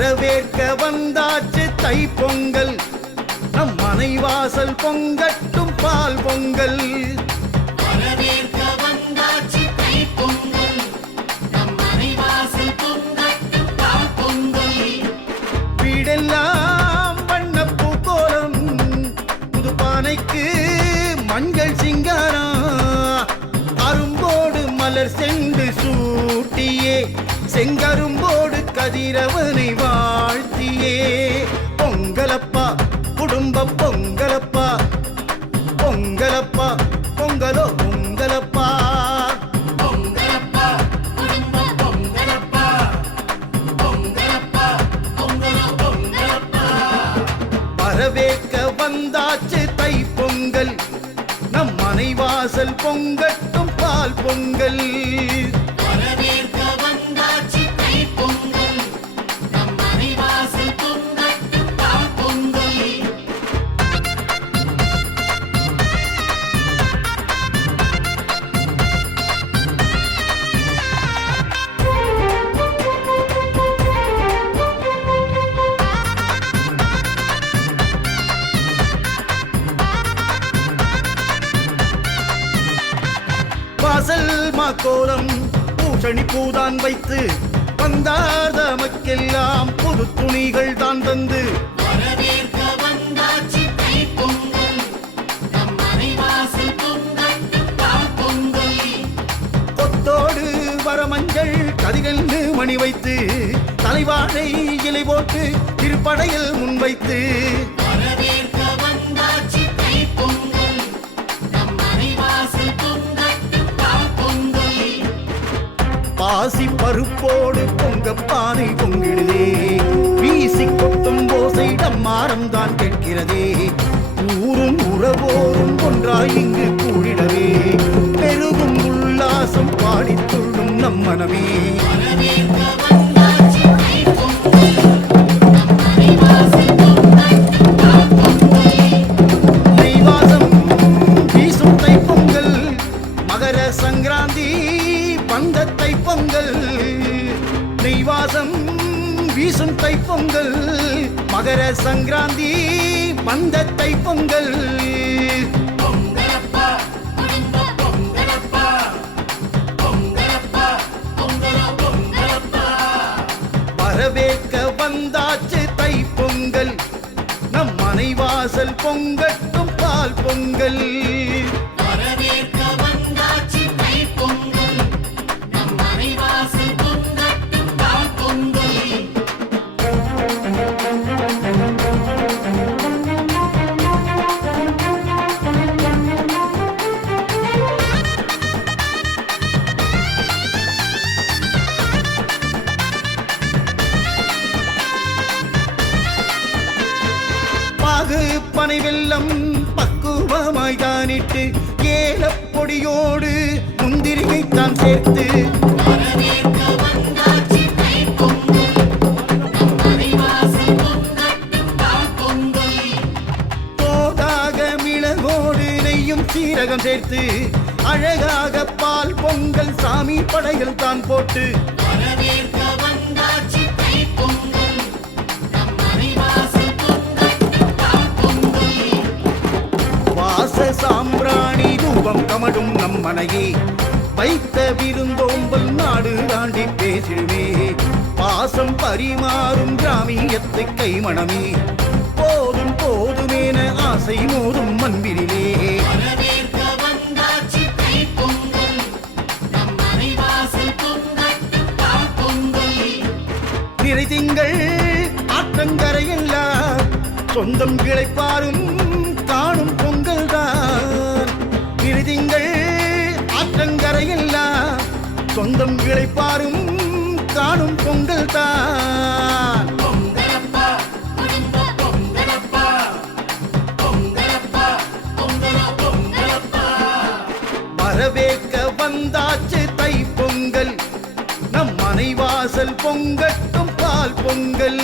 வரவேற்க வந்தாச்சு தை பொங்கல், நம் மனை வாசல் பொங்கட்டும் பால் பொங்கல். வரவேற்க வந்தாச்சு தை பொங்கல், நம் மனை வாசல் பொங்கட்டும் பால் பொங்கல். வீடெல்லாம் வண்ணப்பூ கோலம், புது பானைக்கு மஞ்சள் சிங்காரம், அரும்போடு மலர் சென்று சூட்டியே, செங்கரும்போடு கதிரவனை வாழ்த்தியே. பொங்கலப்பா குடும்ப பொங்கலப்பா, பொங்கலப்பா பொங்கலோ பொங்கலப்பா. பொங்கலப்பா குடும்ப பொங்கலப்பா, பொங்கலப்பா பொங்கலோ பொங்கலப்பா. வரவேற்க வந்தாச்சு தை பொங்கல், நம் மனை வாசல் பொங்கட்டும் பால் பொங்கல். வரவேற்க வந்தாச்சு தை பொங்கல், நம் மனை வாசல் பொங்கட்டும் பால் பொங்கல். வாசல் மாக்கோலம் பூசணி பூதான் வைத்து, வந்தார் தமக்கெல்லாம் புது துணிகள் தான் தந்து. வரவேற்க வந்தாச்சு தை பொங்கல், நம் மனை வாசல் பொங்கட்டும் பால் பொங்கல். கொத்தோடு வரமஞ்சள் கதிரென்று மணி வைத்து, தலைவாழை இலை போட்டு திருப்படையில் முன்வைத்து. வரவேற்க வந்தாச்சு தை பொங்கல், நம் மனை வாசல் பொங்கட்டும் பால் பொங்கல். பாசி பருப்போடு பொங்கப்பானை பொங்கிடுதே, வீசி கொட்டும் ஓசை நம்மாரம் தான் கேட்கிறதே. ஊரும் உறவோரும் ஒன்றாய் இங்கு கூடிடவே, பெருகும் உல்லாசம் பாடித் துள்ளும் நம் மனமே. வரவேற்க வந்தாச்சு தை பொங்கல், நம் மனை வாசல் பொங்கட்டும் பால் பொங்கல். நெய்வாசம் வீசும் தை பொங்கல், மகர சங்கராந்தி வந்த தை பொங்கல். நெய்வாசம் வீசும் தை பொங்கல், மகர சங்கராந்தி வந்த தை பொங்கல். பொங்கலப்பா குடும்ப பொங்கலப்பா, பொங்கலப்பா பொங்கலோ பொங்கலப்பா. வரவேற்க வந்தாச்சு தை பொங்கல், நம் மனை வாசல் பொங்கட்டும் பால் பொங்கல். வரவேற்க வந்தாச்சு தை பொங்கல், நம் மனை வாசல் பொங்கட்டும் பால் பொங்கல். பாகு பனை வெல்லம் பக்குவமாய் தானிட்டு, ஏலப்பொடியோடு முந்திரியை தான் சேர்த்து. வரவேற்க வந்தாச்சு தை பொங்கல், நம் மனை வாசல் பொங்கட்டும் பால் பொங்கல். தோதாக மிளகோடு நெய்யும் சீரகம் சேர்த்து, அழகாக பால் பொங்கல் சாமி படைகள் தான் போட்டு. வரவேற்க வந்தாச்சு தை பொங்கல், நம் மனை வாசல் பொங்கட்டும் பால் பொங்கல். வாச சாம்பிராணி ரூபம் கமடும் நம் மனையே, வைத்த விருந்தோம்பல் நாடு தாண்டி பேசிடுமே. பாசம் பரிமாறும் கிராமியத்தை கைமணமே, போதும் போதுமேன ஆசை மோதும் மண்பிரிலே. வரவேற்க வந்தாச்சு தை பொங்கல், நம் மனை வாசல் பொங்கட்டும் பால் பொங்கல். நிறை திங்கள் ஆற்றங்கரையெல்லாம் சொந்தம் கிளைப்பாரும் காணும் பொங்கல் தான். நிறை திங்கள் ஆற்றங்கரையெல்லாம் சொந்தம் கிளைப்பாரும் காணும் பொங்கல் தான். பொங்கலப்பா குடும்ப பொங்கலப்பா, பொங்கலப்பா பொங்கலோ பொங்கலப்பா. வரவேற்க வந்தாச்சு தை பொங்கல், நம் மனை வாசல் பொங்கட்டும் பால் பொங்கல்.